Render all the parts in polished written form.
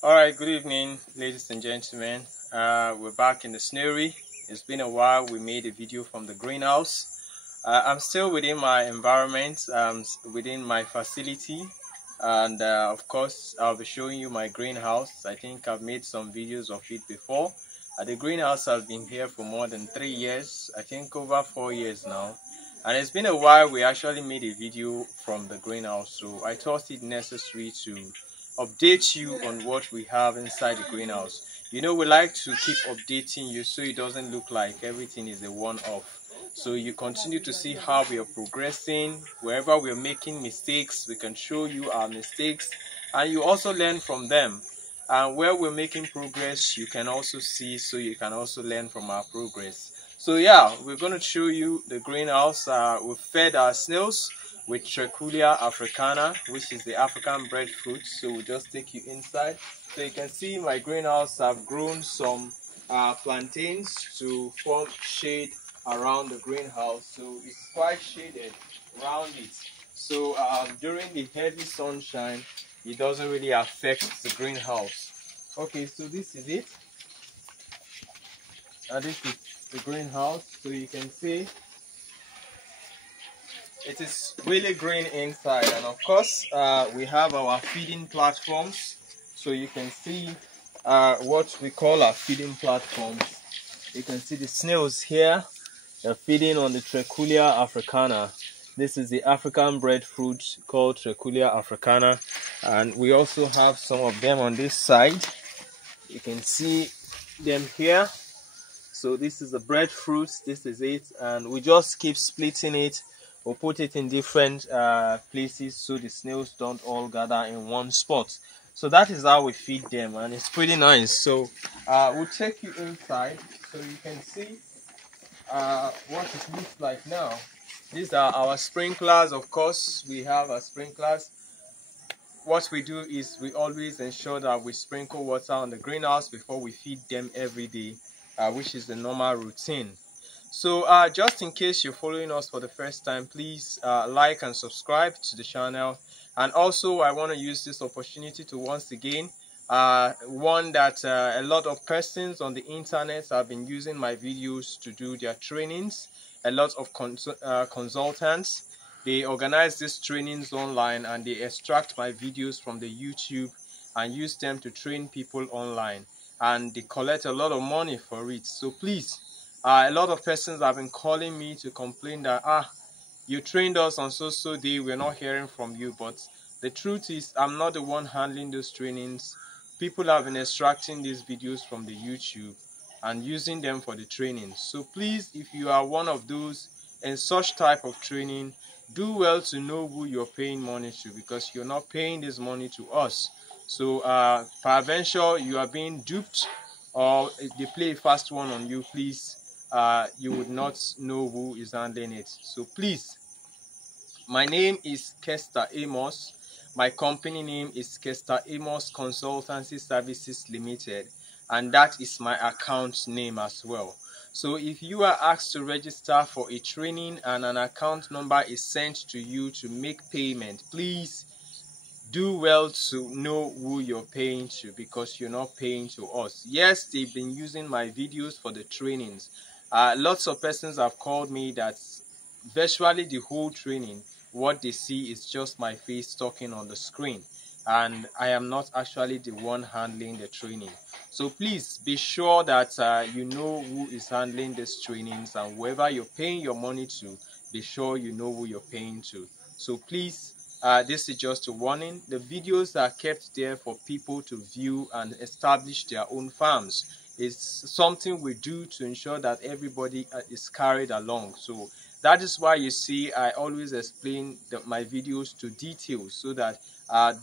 All right, good evening, ladies and gentlemen. We're back in the snary. It's been a while. We made a video from the greenhouse. I'm still within my environment, within my facility, and of course, I'll be showing you my greenhouse. I think I've made some videos of it before. The greenhouse has been here for more than 3 years, I think over 4 years now. And it's been a while we actually made a video from the greenhouse, so I thought it necessary to update you on what we have inside the greenhouse. You know, we like to keep updating you so it doesn't look like everything is a one-off. So you continue to see how we are progressing. Wherever we are making mistakes, we can show you our mistakes and you also learn from them. And where we're making progress, you can also see, so you can also learn from our progress. So yeah, we're going to show you the greenhouse. We've fed our snails with Trichulia africana, which is the African breadfruit. So we'll just take you inside. So you can see my greenhouse, I've grown some plantains to form shade around the greenhouse. So it's quite shaded around it. So during the heavy sunshine, it doesn't really affect the greenhouse. Okay, so this is it. And this is the greenhouse. So you can see it is really green inside, and of course we have our feeding platforms. So you can see what we call our feeding platforms. You can see the snails here. They're feeding on the Trichulia africana. This is the African breadfruit called Trichulia africana, and we also have some of them on this side. You can see them here. So this is the breadfruit, this is it, and we just keep splitting it. We'll put it in different places so the snails don't all gather in one spot. So that is how we feed them, and it's pretty nice. So we'll take you inside so you can see what it looks like now. These are our sprinklers. Of course, we have our sprinklers. What we do is we always ensure that we sprinkle water on the greenhouse before we feed them every day, which is the normal routine. So just in case you're following us for the first time, please like and subscribe to the channel. And also I want to use this opportunity to once again warn that a lot of persons on the internet have been using my videos to do their trainings. A lot of consultants, they organize these trainings online and they extract my videos from the YouTube and use them to train people online, and they collect a lot of money for it. So please, a lot of persons have been calling me to complain that you trained us on so day, we're not hearing from you. But the truth is, I'm not the one handling those trainings. People have been extracting these videos from the YouTube and using them for the training. So please, if you are one of those in such type of training, do well to know who you're paying money to, because you're not paying this money to us. So peradventure you are being duped, or if they play a fast one on you, please, you would not know who is handling it. So please, my name is Kester Amos. My company name is Kester Amos Consultancy Services Limited, and that is my account name as well. So if you are asked to register for a training and an account number is sent to you to make payment, please do well to know who you're paying to, because you're not paying to us. Yes, they've been using my videos for the trainings. Lots of persons have called me that virtually the whole training, what they see is just my face talking on the screen, and I am not actually the one handling the training. So please be sure that you know who is handling these trainings, and whoever you're paying your money to, be sure you know who you're paying to. So please, this is just a warning. The videos are kept there for people to view and establish their own farms. It's something we do to ensure that everybody is carried along. So that is why you see I always explain my videos to details, so that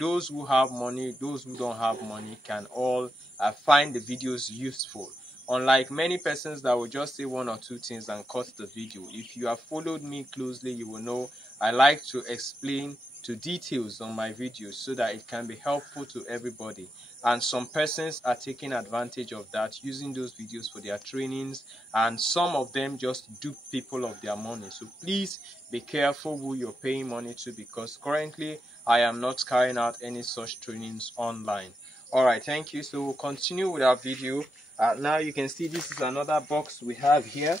those who have money, those who don't have money can all find the videos useful. Unlike many persons that will just say one or two things and cut the video. If you have followed me closely, you will know I like to explain to details on my videos so that it can be helpful to everybody. And some persons are taking advantage of that, using those videos for their trainings, and some of them just dupe people of their money. So please be careful who you're paying money to, because currently I am not carrying out any such trainings online. All right, thank you. So we'll continue with our video. Now you can see this is another box we have here.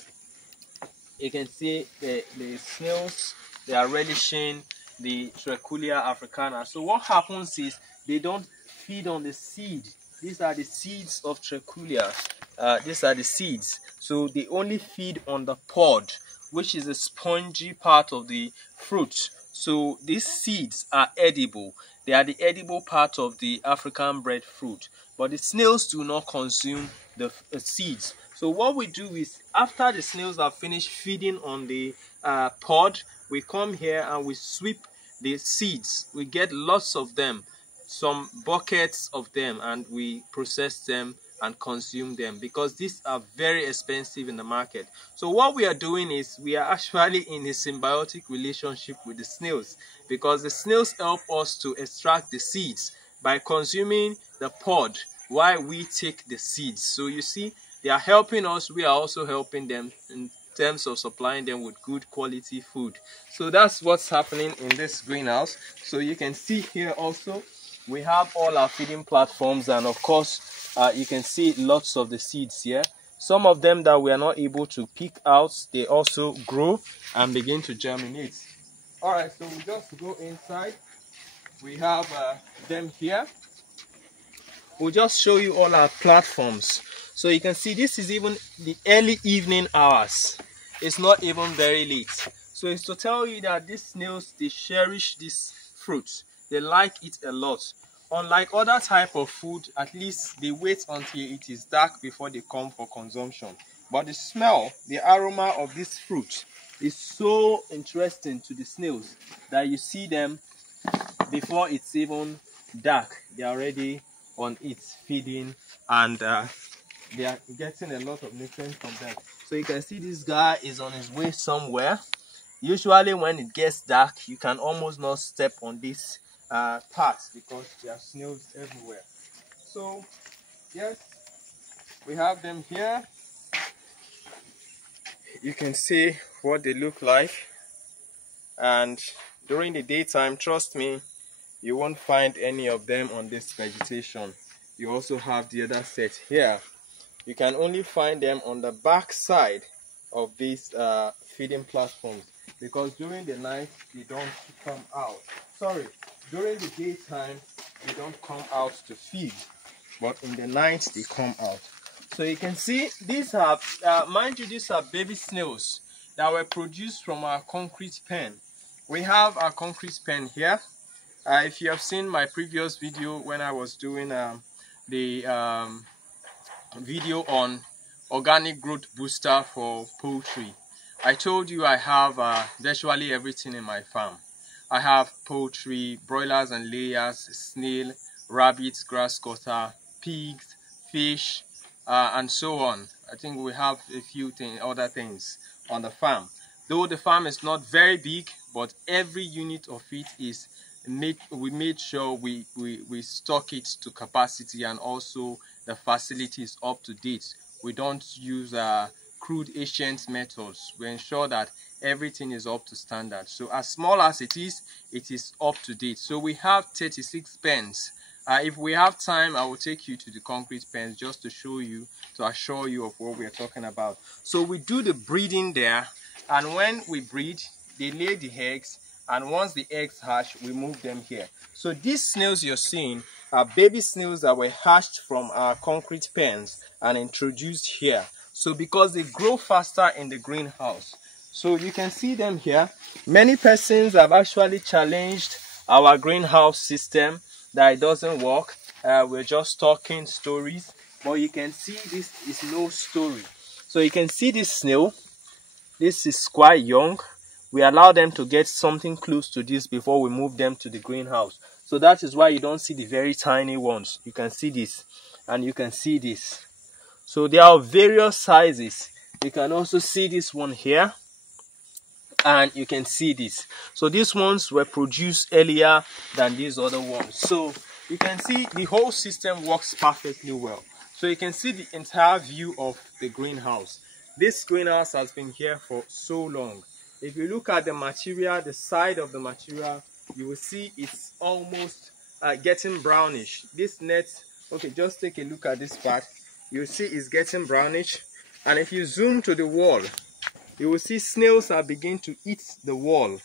You can see the snails, they are relishing the Treculia africana. So what happens is they don't feed on the seed. These are the seeds of Treculia. These are the seeds. So they only feed on the pod, which is a spongy part of the fruit. So these seeds are edible. They are the edible part of the African breadfruit. But the snails do not consume the seeds. So what we do is, after the snails have finished feeding on the pod, we come here and we sweep the seeds. We get lots of them, some buckets of them, and we process them and consume them, because these are very expensive in the market. So what we are doing is we are actually in a symbiotic relationship with the snails, because the snails help us to extract the seeds by consuming the pod while we take the seeds. So you see, they are helping us, we are also helping them in terms of supplying them with good quality food. So that's what's happening in this greenhouse. So you can see here also we have all our feeding platforms, and of course you can see lots of the seeds here. Some of them that we are not able to pick out, they also grow and begin to germinate. All right, so we just go inside. We have them here. We'll just show you all our platforms. So you can see this is even the early evening hours. It's not even very late. So it's to tell you that these snails, they cherish this fruit. They like it a lot. Unlike other type of food, at least they wait until it is dark before they come for consumption. But the smell, the aroma of this fruit is so interesting to the snails that you see them before it's even dark. They are already on it feeding, and they are getting a lot of nutrients from them. So you can see this guy is on his way somewhere. Usually when it gets dark, you can almost not step on this path because there are snails everywhere. So yes, we have them here. You can see what they look like, and during the daytime, trust me, you won't find any of them on this vegetation. You also have the other set here. You can only find them on the back side of these feeding platforms, because during the night they don't come out. Sorry, during the daytime they don't come out to feed, but in the night they come out. So you can see these are, mind you, these are baby snails that were produced from our concrete pen. We have our concrete pen here. If you have seen my previous video when I was doing the video on organic growth booster for poultry, I told you I have virtually everything in my farm. I have poultry, broilers and layers, snail, rabbits, grass cutter, pigs, fish, and so on. I think we have a few other things on the farm. Though the farm is not very big, but every unit of it is we made sure we stock it to capacity, and also the facility is up to date. We don't use crude ancient methods. We ensure that everything is up to standard. So as small as it is up to date. So we have 36 pens. If we have time, I will take you to the concrete pens just to show you, to assure you of what we are talking about. So we do the breeding there, and when we breed, they lay the eggs, and once the eggs hatch, we move them here. So these snails you're seeing are baby snails that were hatched from our concrete pens and introduced here. So because they grow faster in the greenhouse. So you can see them here. Many persons have actually challenged our greenhouse system that it doesn't work. We're just talking stories, but you can see this is no story. So you can see this snail. This is quite young. We allow them to get something close to this before we move them to the greenhouse. So that is why you don't see the very tiny ones. You can see this, and you can see this. So they are of various sizes. You can also see this one here, and you can see this. So these ones were produced earlier than these other ones. So you can see the whole system works perfectly well. So you can see the entire view of the greenhouse. This greenhouse has been here for so long. If you look at the material, the side of the material, you will see it's almost getting brownish. This net Okay, just take a look at this part. You see it's getting brownish, and if you zoom to the wall, you will see snails are beginning to eat the wall,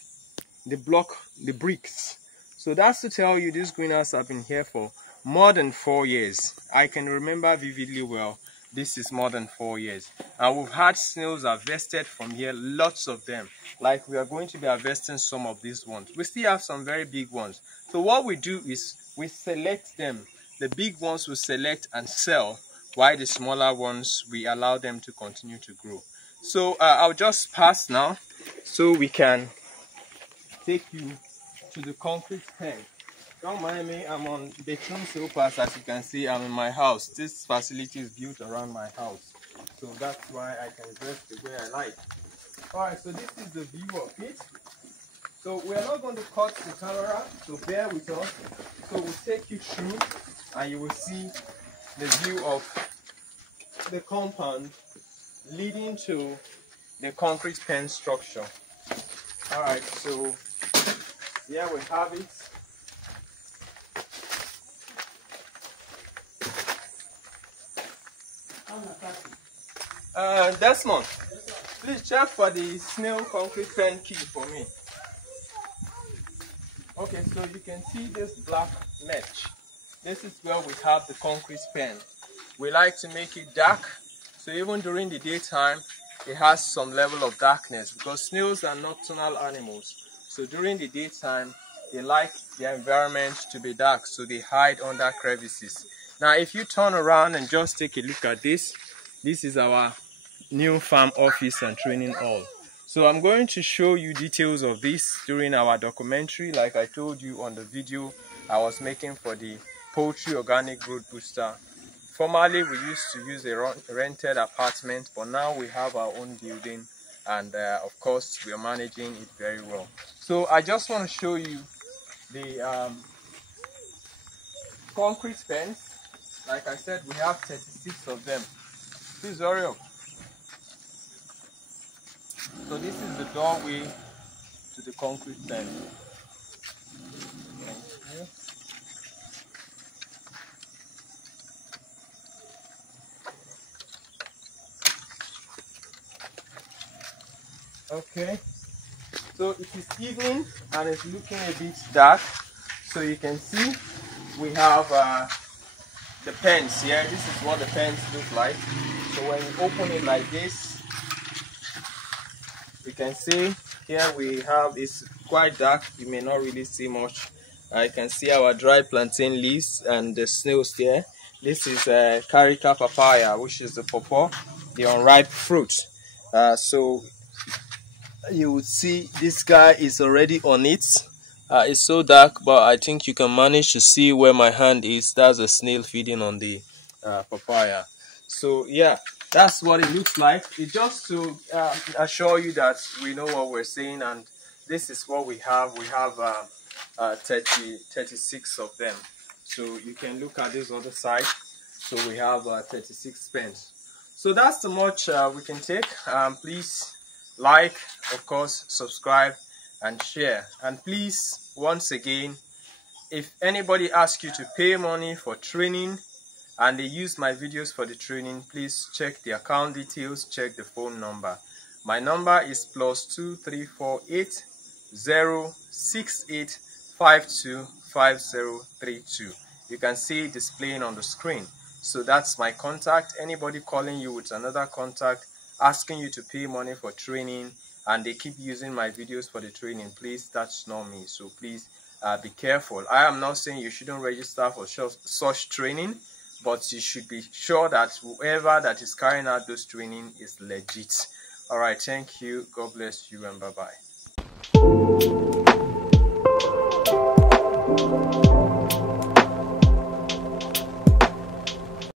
the block, the bricks. So that's to tell you this greenhouse have been here for more than 4 years. I can remember vividly well. This is more than 4 years, and we've had snails harvested from here, lots of them. Like, we are going to be harvesting some of these ones. We still have some very big ones. So what we do is we select them. The big ones we select and sell, while the smaller ones we allow them to continue to grow. So I'll just pass now so we can take you to the concrete pen. Don't mind me, I'm on bitumen sofas. As you can see, I'm in my house. This facility is built around my house, so that's why I can dress the way I like. Alright, so this is the view of it. So we're not going to cut the camera, so bear with us. So we'll take you through and you will see the view of the compound leading to the concrete pen structure. Alright, so here we have it. Desmond, please check for the snail concrete pen key for me. Okay, so you can see this black mesh. This is where we have the concrete pen. We like to make it dark, so even during the daytime it has some level of darkness, because snails are nocturnal animals. So during the daytime they like their environment to be dark, so they hide under crevices. Now if you turn around and just take a look at this, this is our new farm office and training hall. So I'm going to show you details of this during our documentary. Like I told you on the video I was making for the poultry organic growth booster. Formerly we used to use a rented apartment, but now we have our own building, and of course we are managing it very well. So I just want to show you the concrete pens. Like I said, we have 36 of them. Please hurry up. So this is the doorway to the concrete pen. Thank you. Okay, so it is evening and it's looking a bit dark. So you can see we have the pens here. This is what the pens look like. So when you open it like this, you can see here we have, it's quite dark, you may not really see much. I can see our dry plantain leaves and the snails there. This is carica papaya, which is the pawpaw, the unripe fruit. So you would see this guy is already on it. It's so dark, but I think you can manage to see where my hand is. That's a snail feeding on the papaya. So yeah, that's what it looks like. It's just to assure you that we know what we're saying, and this is what we have. We have 36 of them. So you can look at this other side. So we have 36 pens. So that's the much we can take. Please like, of course, subscribe and share. And please, once again, if anybody asks you to pay money for training and they use my videos for the training, please check the account details, check the phone number. My number is +2348068525032. You can see it displaying on the screen. So that's my contact. Anybody calling you with another contact asking you to pay money for training and they keep using my videos for the training, please, that's not me. So please be careful. I am not saying you shouldn't register for such training, but you should be sure that whoever that is carrying out those training is legit. All right, thank you, God bless you, and bye-bye.